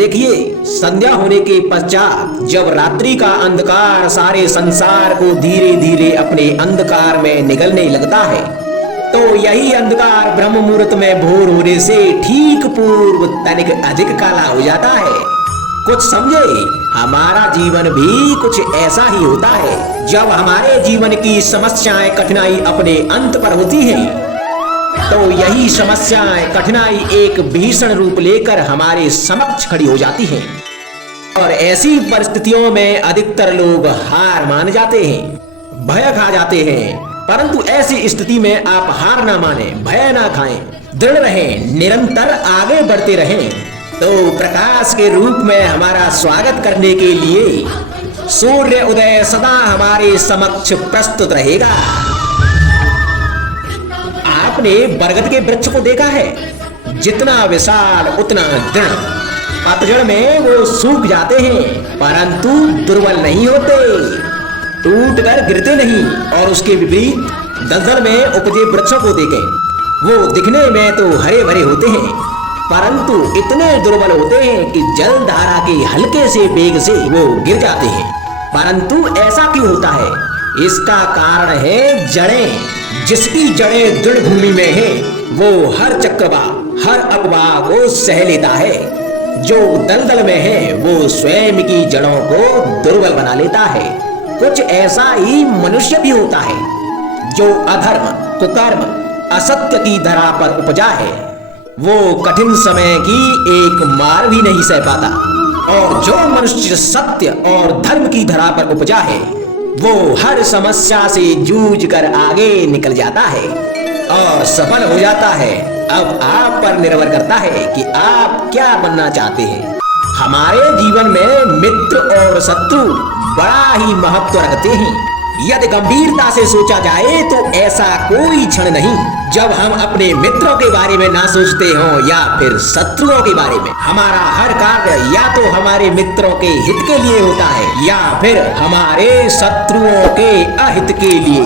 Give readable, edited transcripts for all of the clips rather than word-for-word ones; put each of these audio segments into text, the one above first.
देखिए, संध्या होने के पश्चात जब रात्रि का अंधकार सारे संसार को धीरे धीरे अपने अंधकार में निगलने लगता है, तो यही अंधकार ब्रह्म मुहूर्त में भोर होने से ठीक पूर्व तनिक अधिक काला हो जाता है। कुछ समझे, हमारा जीवन भी कुछ ऐसा ही होता है। जब हमारे जीवन की समस्याएं कठिनाई अपने अंत पर होती हैं, तो यही समस्याएं कठिनाई एक भीषण रूप लेकर हमारे समक्ष खड़ी हो जाती हैं और ऐसी परिस्थितियों में अधिकतर लोग हार मान जाते हैं, भय खा जाते हैं। परंतु ऐसी स्थिति में आप हार ना माने, भय ना खाएं, दृढ़ रहें, निरंतर आगे बढ़ते रहें। तो प्रकाश के रूप में हमारा स्वागत करने के लिए सूर्य उदय सदा हमारे समक्ष प्रस्तुत रहेगा। आपने बरगद के वृक्ष को देखा है, जितना विशाल उतना दृढ़। पतझड़ में वो सूख जाते हैं परंतु दुर्बल नहीं होते, टूटकर गिरते नहीं। और उसके विपरीत दलदल में उपजे वृक्षों को देखें, वो दिखने में तो हरे भरे होते हैं परंतु इतने दुर्बल होते हैं कि जल धारा के हल्के से वेग से वो गिर जाते हैं। परंतु ऐसा क्यों होता है? इसका कारण है जड़ें। जिसकी जड़ें दृढ़ भूमि में है वो हर चक्रवात, हर अफवाह को सह लेता है। जो दलदल में है वो स्वयं की जड़ों को दुर्बल बना लेता है। कुछ ऐसा ही मनुष्य भी होता है जो अधर्म, कुकर्म, असत्य की धरा पर उपजा है। वो कठिन समय की एक मार भी नहीं सह पाता। और जो मनुष्य सत्य और धर्म की धरा पर उपजा है वो हर समस्या से जूझ कर आगे निकल जाता है और सफल हो जाता है। अब आप पर निर्भर करता है कि आप क्या बनना चाहते हैं। हमारे जीवन में मित्र और शत्रु बड़ा ही महत्व रखते हैं। यदि गंभीरता से सोचा जाए तो ऐसा कोई क्षण नहीं जब हम अपने मित्रों के बारे में ना सोचते हों या फिर शत्रुओं के बारे में। हमारा हर कार्य या तो हमारे मित्रों के हित के लिए होता है या फिर हमारे शत्रुओं के अहित के लिए।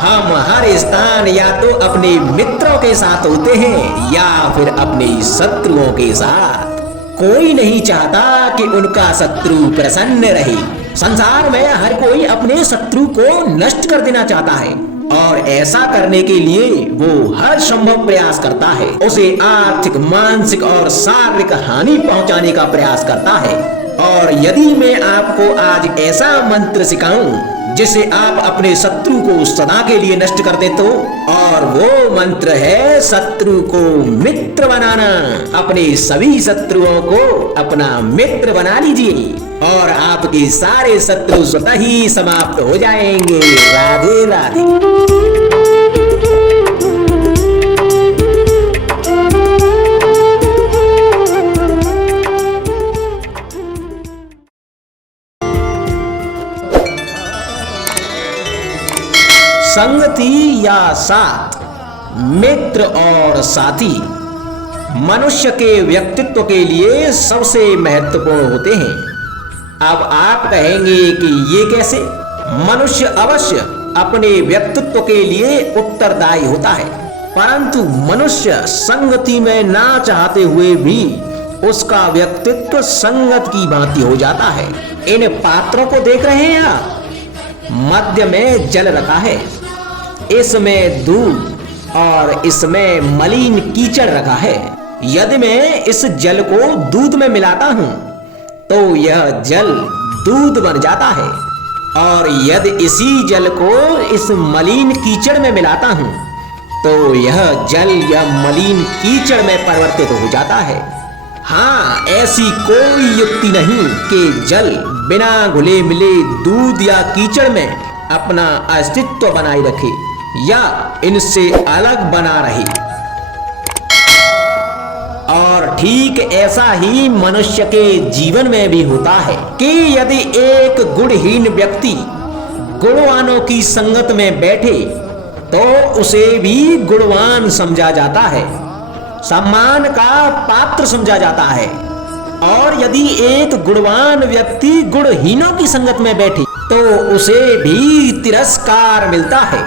हम हर स्थान या तो अपने मित्रों के साथ होते हैं या फिर अपने शत्रुओं के साथ। कोई नहीं चाहता कि उनका शत्रु प्रसन्न रहे। संसार में हर कोई अपने शत्रु को नष्ट कर देना चाहता है और ऐसा करने के लिए वो हर संभव प्रयास करता है। उसे आर्थिक, मानसिक और शारीरिक हानि पहुंचाने का प्रयास करता है। और यदि मैं आपको आज ऐसा मंत्र सिखाऊं जिसे आप अपने शत्रु को सदा के लिए नष्ट कर दे तो, और वो मंत्र है शत्रु को मित्र बनाना। अपने सभी शत्रुओं को अपना मित्र बना लीजिए और आपके सारे शत्रु स्वतः ही समाप्त हो जाएंगे। राधे राधे। संगति या साथ, मित्र और साथी मनुष्य के व्यक्तित्व के लिए सबसे महत्वपूर्ण होते हैं। अब आप कहेंगे कि ये कैसे? मनुष्य अवश्य अपने व्यक्तित्व के लिए उत्तरदायी होता है परंतु मनुष्य संगति में ना चाहते हुए भी उसका व्यक्तित्व संगत की भांति हो जाता है। इन पात्रों को देख रहे हैं आप? मध्य में जल रखा है, इसमें दूध और इसमें मलिन कीचड़ रखा है। यदि मैं इस जल को दूध में मिलाता हूं तो यह जल दूध बन जाता है और यदि इसी जल को इस मलिन कीचड़ में मिलाता हूं तो यह जल या मलिन कीचड़ में परिवर्तित हो जाता है। हाँ, ऐसी कोई युक्ति नहीं कि जल बिना घुले मिले दूध या कीचड़ में अपना अस्तित्व बनाए रखे या इनसे अलग बना रहे। और ठीक ऐसा ही मनुष्य के जीवन में भी होता है कि यदि एक गुणहीन व्यक्ति गुणवानों की संगत में बैठे तो उसे भी गुणवान समझा जाता है, सम्मान का पात्र समझा जाता है। और यदि एक गुणवान व्यक्ति गुणहीनों की संगत में बैठे तो उसे भी तिरस्कार मिलता है।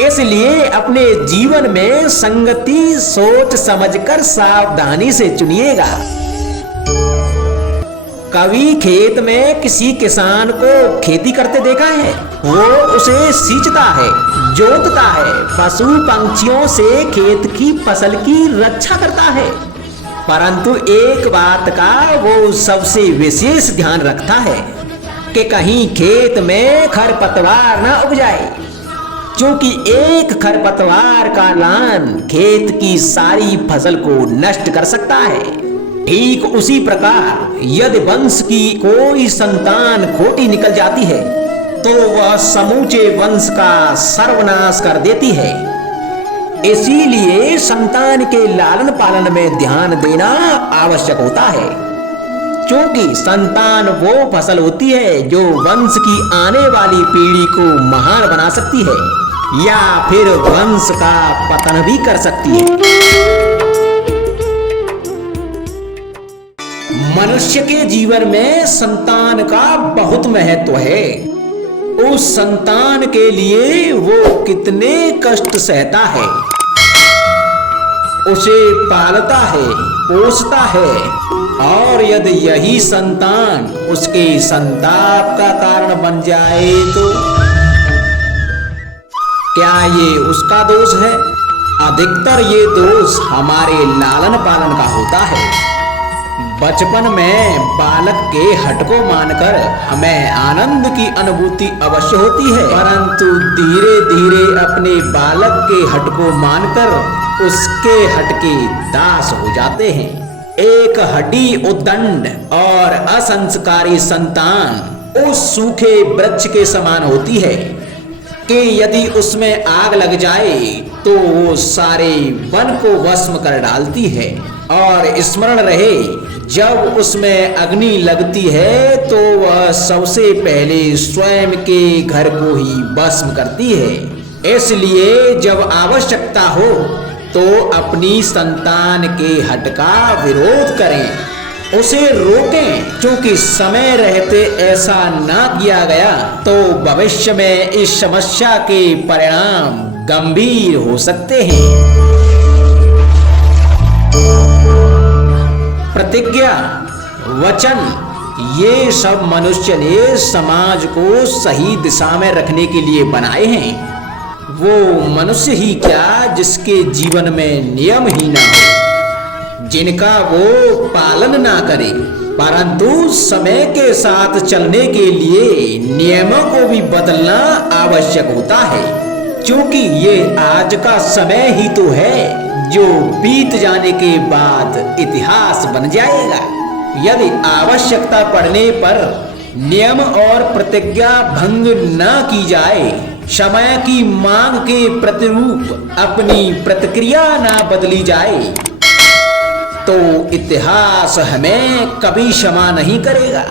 इसलिए अपने जीवन में संगति सोच समझकर सावधानी से चुनिएगा। कभी खेत में किसी किसान को खेती करते देखा है? वो उसे सींचता है, जोतता है, पशु पंछियों से खेत की फसल की रक्षा करता है, परंतु एक बात का वो सबसे विशेष ध्यान रखता है कि कहीं खेत में खरपतवार न उग जाए, क्योंकि एक खरपतवार का लान खेत की सारी फसल को नष्ट कर सकता है। ठीक उसी प्रकार यदि वंश की कोई संतान खोटी निकल जाती है तो वह समूचे वंश का सर्वनाश कर देती है। इसीलिए संतान के लालन पालन में ध्यान देना आवश्यक होता है, क्योंकि संतान वो फसल होती है जो वंश की आने वाली पीढ़ी को महान बना सकती है या फिर वंश का पतन भी कर सकती है। मनुष्य के जीवन में संतान का बहुत महत्व है। उस संतान के लिए वो कितने कष्ट सहता है, उसे पालता है, पोसता है, और यदि यही संतान उसके संताप का कारण बन जाए तो क्या ये उसका दोष है? अधिकतर ये दोष हमारे लालन पालन का होता है। बचपन में बालक के हठ को मानकर हमें आनंद की अनुभूति अवश्य होती है, परंतु धीरे धीरे अपने बालक के हठ को मानकर उसके हठ के दास हो जाते हैं। एक हड्डी उद्दंड और असंस्कारी संतान उस सूखे वृक्ष के समान होती है कि यदि उसमें आग लग जाए तो वो सारे वन को भस्म कर डालती है। और स्मरण रहे, जब उसमें अग्नि लगती है तो वह सबसे पहले स्वयं के घर को ही भस्म करती है। इसलिए जब आवश्यकता हो तो अपनी संतान के हठ का विरोध करें, उसे रोकें, क्योंकि समय रहते ऐसा ना किया गया तो भविष्य में इस समस्या के परिणाम गंभीर हो सकते हैं। प्रतिज्ञा, वचन, ये सब मनुष्य ने समाज को सही दिशा में रखने के लिए बनाए हैं। वो मनुष्य ही क्या जिसके जीवन में नियम ही ना हो, जिनका वो पालन ना करे, परंतु समय के साथ चलने के लिए नियमों को भी बदलना आवश्यक होता है, क्योंकि ये आज का समय ही तो है जो बीत जाने के बाद इतिहास बन जाएगा। यदि आवश्यकता पड़ने पर नियम और प्रतिज्ञा भंग न की जाए, समय की मांग के प्रतिरूप अपनी प्रतिक्रिया न बदली जाए, तो इतिहास हमें कभी क्षमा नहीं करेगा।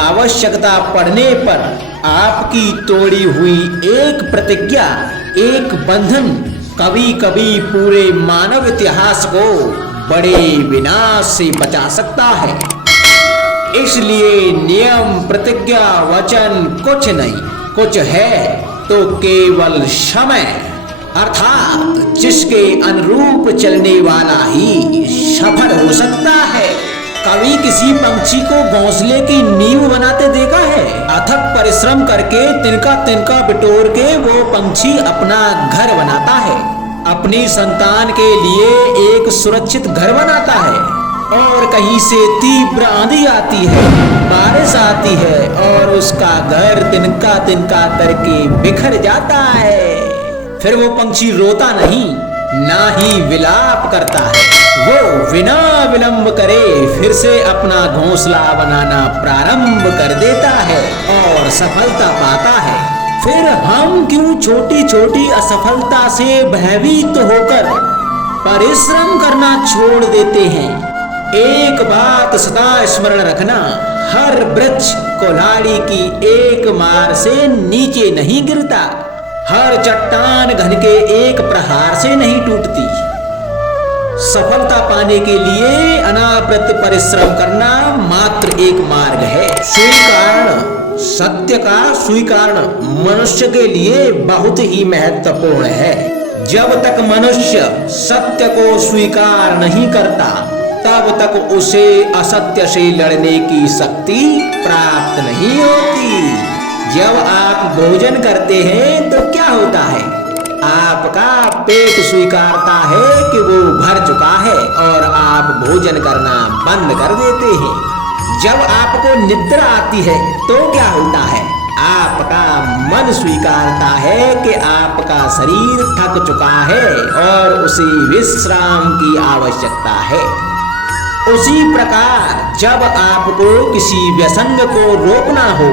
आवश्यकता पड़ने पर आपकी तोड़ी हुई एक प्रतिज्ञा, एक बंधन कभी कभी पूरे मानव इतिहास को बड़े विनाश से बचा सकता है। इसलिए नियम, प्रतिज्ञा, वचन कुछ नहीं, कुछ है तो केवल समय, अर्थात जिसके अनुरूप चलने वाला ही सफल हो सकता है। कभी किसी पंछी को घोंसले की नींव बनाते देखा है? अथक परिश्रम करके तिनका तिनका बिटोर के वो पंछी अपना घर बनाता है, अपनी संतान के लिए एक सुरक्षित घर बनाता है। और कहीं से तीव्र आंधी आती है, बारिश आती है और उसका घर तिनका तिनका करके बिखर जाता है। फिर वो पंछी रोता नहीं, ना ही विलाप करता है, वो बिना विलंब करे फिर से अपना घोंसला बनाना प्रारंभ कर देता है और सफलता पाता है। फिर हम क्यों छोटी छोटी असफलता से भयभीत होकर परिश्रम करना छोड़ देते हैं? एक बात सदा स्मरण रखना, हर वृक्ष कुल्हाड़ी की एक मार से नीचे नहीं गिरता, हर चट्टान घन के एक प्रहार से नहीं टूटती। सफलता पाने के लिए अनावृत परिश्रम करना मात्र एक मार्ग है। इसी कारण सत्य का स्वीकारना मनुष्य के लिए बहुत ही महत्वपूर्ण है। जब तक मनुष्य सत्य को स्वीकार नहीं करता तब तक उसे असत्य से लड़ने की शक्ति प्राप्त नहीं होती। जब आप भोजन करते हैं तो क्या होता है? आपका पेट स्वीकारता है कि वो भर चुका है और आप भोजन करना बंद कर देते हैं। जब आपको निद्रा आती है तो क्या होता है? आपका मन स्वीकारता है कि आपका शरीर थक चुका है और उसे विश्राम की आवश्यकता है। उसी प्रकार जब आपको किसी व्यसन को रोकना हो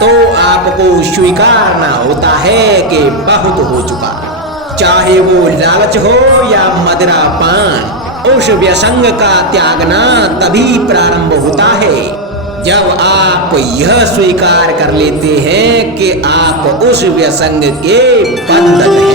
तो आपको स्वीकारना होता है कि बहुत हो चुका। चाहे वो लालच हो या मदिरा पान, उस व्यसंग का त्यागना तभी प्रारंभ होता है जब आप यह स्वीकार कर लेते हैं कि आप उस व्यसंग के बंधन